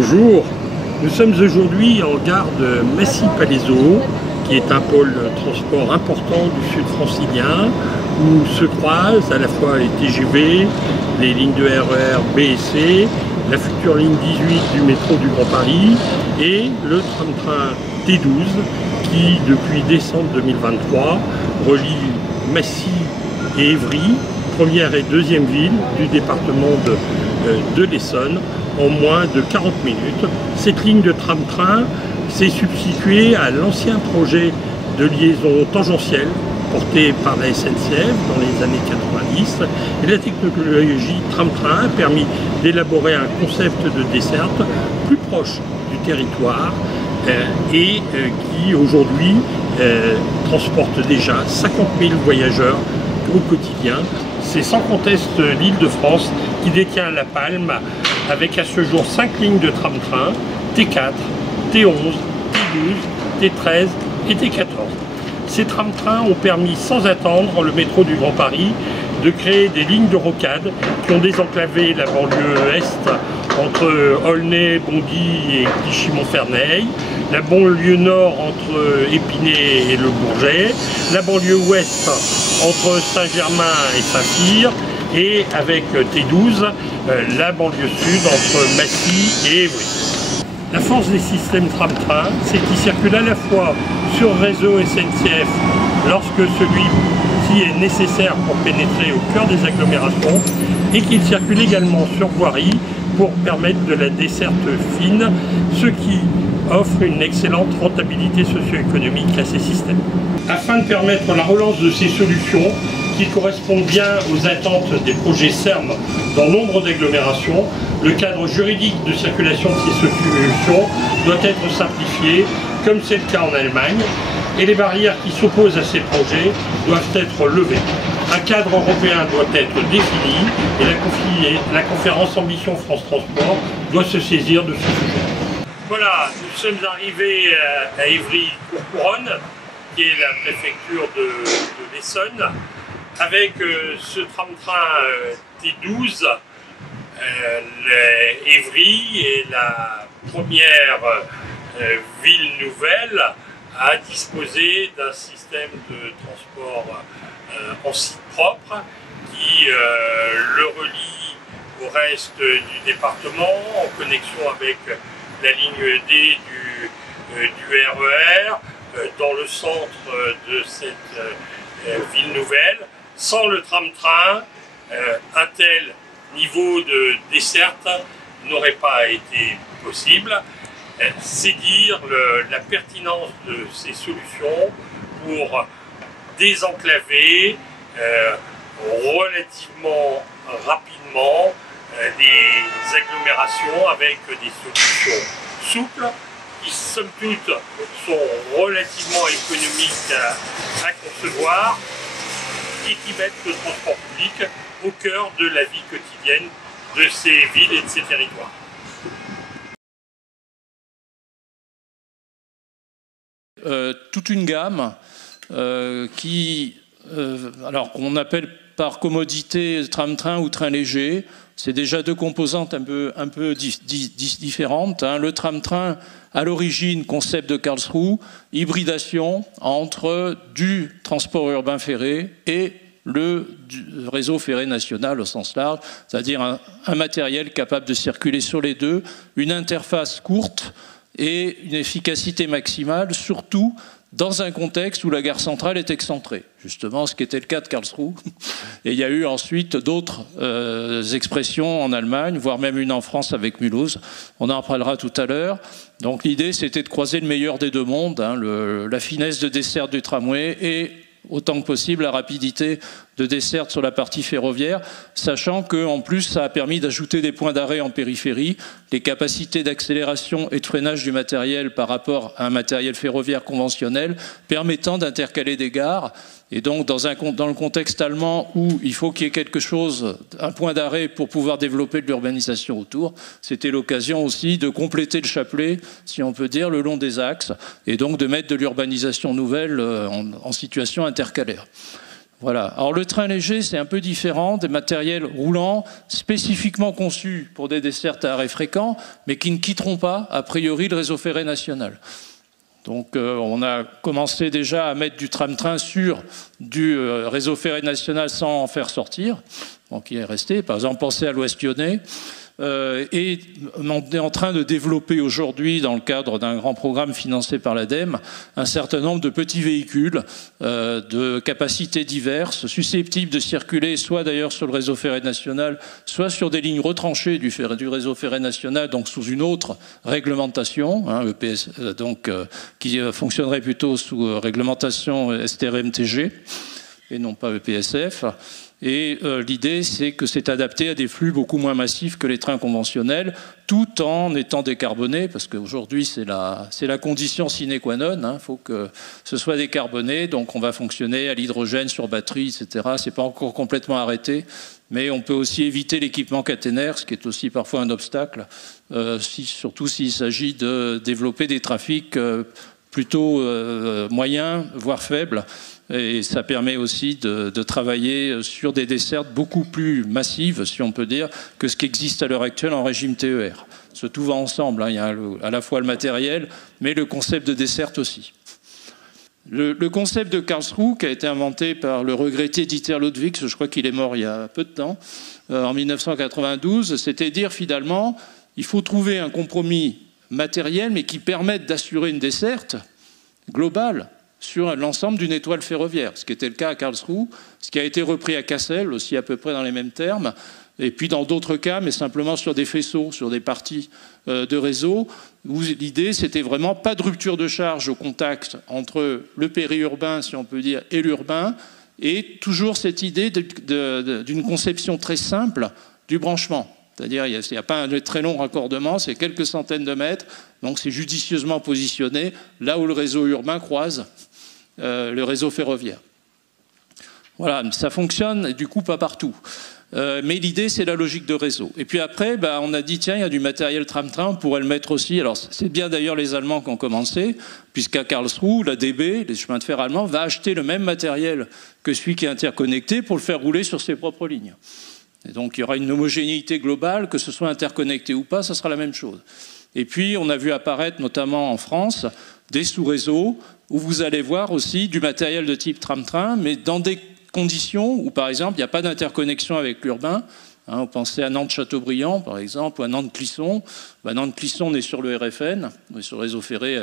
Bonjour, nous sommes aujourd'hui en gare de Massy-Palaiseau, qui est un pôle transport important du sud francilien, où se croisent à la fois les TGV, les lignes de RER B et C, la future ligne 18 du métro du Grand Paris et le tram-train T12 qui, depuis décembre 2023, relie Massy et Évry, première et deuxième ville du département de l'Essonne, en moins de 40 minutes. Cette ligne de tram-train s'est substituée à l'ancien projet de liaison tangentielle porté par la SNCF dans les années 90. Et la technologie tram-train a permis d'élaborer un concept de desserte plus proche du territoire et qui aujourd'hui transporte déjà 50 000 voyageurs au quotidien. C'est sans conteste l'Île-de-France qui détient la palme avec à ce jour 5 lignes de tram-train, T4, T11, T12, T13 et T14. Ces tram-trains ont permis sans attendre le métro du Grand Paris de créer des lignes de rocade qui ont désenclavé la banlieue est entre Aulnay, Bondy et Clichy-Montfermeil, la banlieue nord entre Épinay et Le Bourget, la banlieue ouest entre Saint-Germain et Saint-Cyr, et avec T12, la banlieue sud entre Massy et Évry. La force des systèmes tram-train, c'est qu'ils circulent à la fois sur le réseau SNCF lorsque celui-ci est nécessaire pour pénétrer au cœur des agglomérations et qu'ils circulent également sur voirie pour permettre de la desserte fine, ce qui offre une excellente rentabilité socio-économique à ces systèmes. Afin de permettre la relance de ces solutions qui correspondent bien aux attentes des projets SERM dans nombre d'agglomérations, le cadre juridique de circulation de ces solutions doit être simplifié, comme c'est le cas en Allemagne, et les barrières qui s'opposent à ces projets doivent être levées. Un cadre européen doit être défini et la conférence Ambition France Transport doit se saisir de ce sujet. Voilà, nous sommes arrivés à Évry-Courcouronnes, qui est la préfecture de l'Essonne, avec ce tram-train T12. Évry est la première ville nouvelle à disposer d'un système de transport en site propre qui le relie au reste du département en connexion avec la ligne D du RER dans le centre de cette ville nouvelle. Sans le tram-train, un tel niveau de desserte n'aurait pas été possible. C'est dire la pertinence de ces solutions pour désenclaver relativement rapidement des agglomérations avec des solutions souples qui, somme toute, sont relativement économiques à concevoir et qui mettent le transport public au cœur de la vie quotidienne de ces villes et de ces territoires. Toute une gamme alors qu'on appelle par commodité tram-train ou train léger. C'est déjà deux composantes un peu différentes. Le tram-train, à l'origine, concept de Karlsruhe, hybridation entre du transport urbain ferré et le réseau ferré national au sens large, c'est-à-dire un matériel capable de circuler sur les deux, une interface courte et une efficacité maximale, surtout dans un contexte où la gare centrale est excentrée, justement ce qui était le cas de Karlsruhe. Et il y a eu ensuite d'autres expressions en Allemagne, voire même une en France avec Mulhouse. On en parlera tout à l'heure. Donc l'idée, c'était de croiser le meilleur des deux mondes, la finesse de desserte du tramway et autant que possible la rapidité de desserte sur la partie ferroviaire, sachant qu'en plus ça a permis d'ajouter des points d'arrêt en périphérie, les capacités d'accélération et de freinage du matériel par rapport à un matériel ferroviaire conventionnel permettant d'intercaler des gares. Et donc dans le contexte allemand où il faut qu'il y ait quelque chose, un point d'arrêt pour pouvoir développer de l'urbanisation autour, c'était l'occasion aussi de compléter le chapelet, si on peut dire, le long des axes, et donc de mettre de l'urbanisation nouvelle en situation intercalaire. Voilà. Alors le train léger, c'est un peu différent, des matériels roulants spécifiquement conçus pour des dessertes à arrêt fréquent, mais qui ne quitteront pas, a priori, le réseau ferré national. Donc on a commencé déjà à mettre du tram-train sur du réseau ferré national sans en faire sortir, donc il est resté. Par exemple, pensez à l'Ouest lyonnais. Et on est en train de développer aujourd'hui, dans le cadre d'un grand programme financé par l'ADEME, un certain nombre de petits véhicules de capacités diverses, susceptibles de circuler soit d'ailleurs sur le réseau ferré national, soit sur des lignes retranchées du réseau ferré national, donc sous une autre réglementation, hein, EPS, qui fonctionnerait plutôt sous réglementation STRMTG et non pas EPSF. Et l'idée, c'est que c'est adapté à des flux beaucoup moins massifs que les trains conventionnels, tout en étant décarboné, parce qu'aujourd'hui, c'est la condition sine qua non. Il faut que ce soit décarboné, donc on va fonctionner à l'hydrogène sur batterie, etc. Ce n'est pas encore complètement arrêté, mais on peut aussi éviter l'équipement caténaire, ce qui est aussi parfois un obstacle, surtout s'il s'agit de développer des trafics plutôt moyens, voire faibles. Et ça permet aussi de travailler sur des dessertes beaucoup plus massives, si on peut dire, que ce qui existe à l'heure actuelle en régime TER. Tout va ensemble, hein. Il y a à la fois le matériel, mais le concept de desserte aussi. Le concept de Karlsruhe, qui a été inventé par le regretté Dieter Ludwig, je crois qu'il est mort il y a peu de temps, en 1992, c'était dire finalement, il faut trouver un compromis matériel, mais qui permette d'assurer une desserte globale sur l'ensemble d'une étoile ferroviaire, ce qui était le cas à Karlsruhe, ce qui a été repris à Kassel, aussi à peu près dans les mêmes termes, et puis dans d'autres cas, mais simplement sur des faisceaux, sur des parties de réseau, où l'idée, c'était vraiment pas de rupture de charge au contact entre le périurbain, si on peut dire, et l'urbain, et toujours cette idée d'une conception très simple du branchement. C'est-à-dire il n'y a pas un très long raccordement, c'est quelques centaines de mètres, donc c'est judicieusement positionné là où le réseau urbain croise le réseau ferroviaire. Voilà, ça fonctionne, et du coup pas partout. Mais l'idée, c'est la logique de réseau. Et puis après, on a dit, tiens, il y a du matériel tram-train, on pourrait le mettre aussi. Alors c'est bien d'ailleurs les Allemands qui ont commencé, puisqu'à Karlsruhe, la DB, les chemins de fer allemands, va acheter le même matériel que celui qui est interconnecté pour le faire rouler sur ses propres lignes. Et donc il y aura une homogénéité globale, que ce soit interconnecté ou pas, ça sera la même chose. Et puis on a vu apparaître, notamment en France, des sous-réseaux où vous allez voir aussi du matériel de type tram-train, mais dans des conditions où, par exemple, il n'y a pas d'interconnexion avec l'urbain. Hein, on pensait à Nantes-Châteaubriand, par exemple, ou à Nantes-Clisson. Nantes-Clisson, on est sur le RFN, on est sur le réseau ferré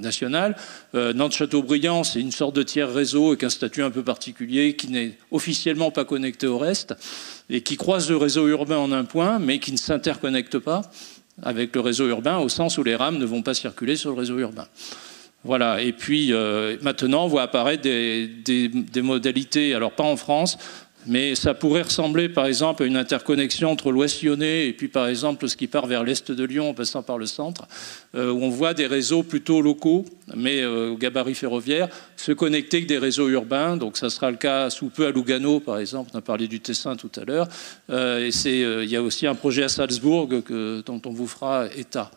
national. Nantes-Châteaubriand, c'est une sorte de tiers réseau avec un statut un peu particulier qui n'est officiellement pas connecté au reste et qui croise le réseau urbain en un point, mais qui ne s'interconnecte pas avec le réseau urbain au sens où les rames ne vont pas circuler sur le réseau urbain. Voilà, et puis maintenant on voit apparaître des modalités, alors pas en France, mais ça pourrait ressembler par exemple à une interconnexion entre l'Ouest lyonnais et puis par exemple ce qui part vers l'Est de Lyon en passant par le centre, où on voit des réseaux plutôt locaux, mais au gabarit ferroviaire, se connecter avec des réseaux urbains. Donc ça sera le cas sous peu à Lugano par exemple, on a parlé du Tessin tout à l'heure, et il y a aussi un projet à Salzbourg dont on vous fera état.